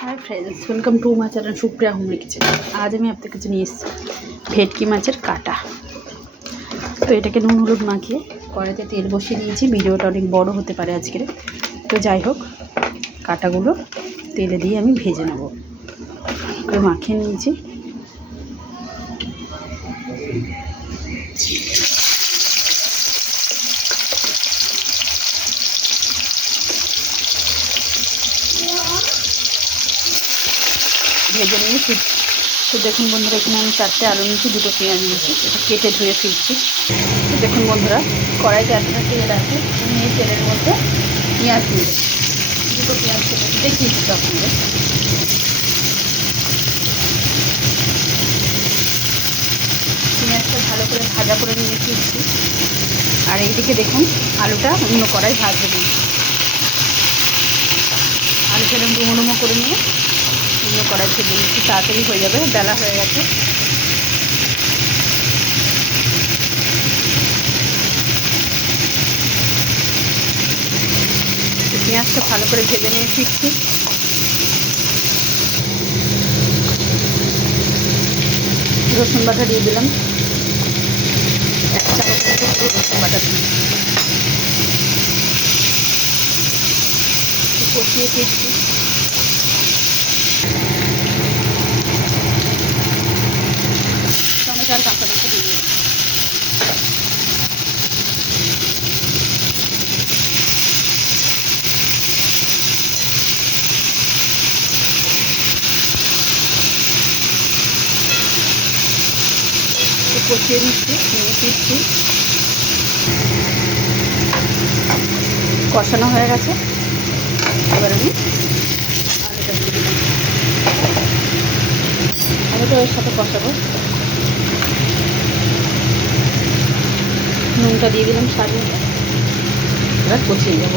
Hi friends, welcome to my channel Supriya homely kitchen. आज আমি আপনাদের কাছে নিয়ে এসেছি ভেটকি মাছের কাটা। তো এটাকে নুন হলুদ মাখিয়ে কড়াইতে তেল বসিয়ে দিয়েছি। ভিডিওটা অনেক বড় হতে পারে আজকের, তো যাই হোক কাটাগুলো তেলে দিয়ে আমি ভেজে নেব। করে মাখিয়ে নিয়েছি। ভেজে নিয়ে ফিরছি। তো দেখুন বন্ধুরা, এখানে আমি 4টে আলু নিয়েছি, 2টো পেঁয়াজ নিয়েছি, এটা কেটে ধুয়ে ফিরছি। তো দেখুন বন্ধুরা, কড়াইতে এতটা তেল আছে, নিয়ে তেলের মধ্যে পেঁয়াজ দিয়ে 2টো পেঁয়াজ কেটে দেখিয়েছি তো আপনাদের। পেঁয়াজটা ভালো করে ভাজা করে নিয়ে ফিরছি। আর এইদিকে দেখুন আলুটা অন্য কড়াই ভাজতে দিয়েছি। আলুটা ডুমো ডুমো করে নিয়ে অন্য কড়াই ভেজে নিচ্ছি, তাড়াতাড়ি হয়ে যাবে, বেলা হয়ে গেছে। পেঁয়াজটা ভালো করে ভেজে নিয়ে ফিরছি। রসুন বাটা দিয়ে দিলাম, 1 চামচ রসুন বাটা দিয়ে কষিয়ে ফিরছি। টমেটো আর কাঁচা লঙ্কা দিয়ে দিলাম। কষিয়ে নিচ্ছি, নিয়ে ফিরছি। কষানো হয়ে গেছে, এবার আমি আলুটা দিয়ে দিলাম। আলুটা ওর সাথে কষাবো। নুনটা দিয়ে দিলাম স্বাদ মতো, এবার কষিয়ে যাব।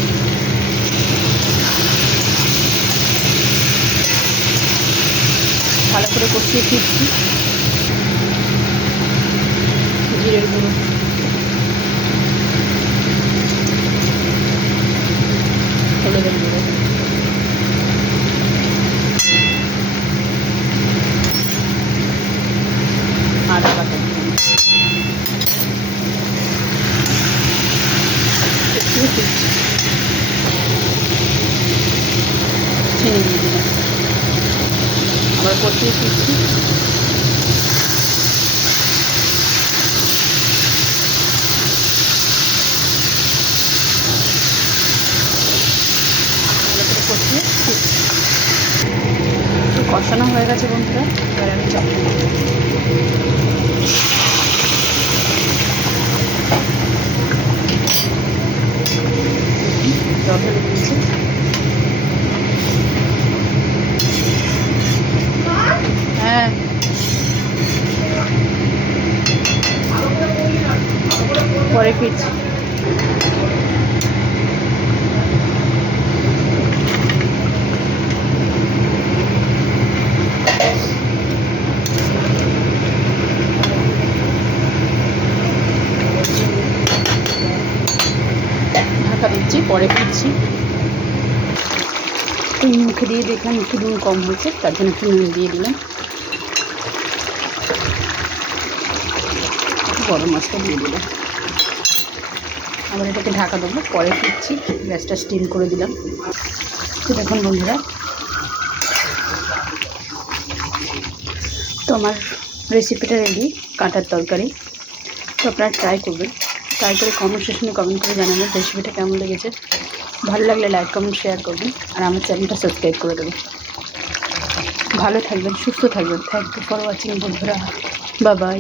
ভালো করে কষিয়ে ফিরছি। জিরের গুঁড়ো, হলুদের গুঁড়ো, আদা বাটা একটু ফিরছি। চিনি দিয়ে দিলাম, আবার কষিয়ে ফিরছি। কষানো হয়ে গেছে বন্ধুরা, এবার আমি জল ঢেলে দিয়েছি। হ্যাঁ, পরে ফিরছি। ঢাকা দিচ্ছি, পরে ফিরছি। এই মুখে দিয়ে দেখলাম একটু নুন কম হয়েছে, তার জন্য একটু নুন দিয়ে দিলাম। গরম মশলা দিয়ে দিলাম। আবার এটাকে ঢাকা দেবো, পরে ফিরছি। গ্যাসটা স্টিম করে দিলাম। তো দেখুন বন্ধুরা, তো আমার রেসিপিটা রেডি, কাঁটার তরকারি। তো আপনারা ট্রাই করবেন, ট্রাই করে কমেন্ট সেকশনে কমেন্ট করে জানাবেন রেসিপিটা কেমন লেগেছে। ভালো লাগলে লাইক কমেন্ট শেয়ার করবেন, আর আমার চ্যানেলটা সাবস্ক্রাইব করে দেবেন। ভালো থাকবেন, সুস্থ থাকবেন। থ্যাংক ইউ ফর ওয়াচিং বন্ধুরা, বাই বাই।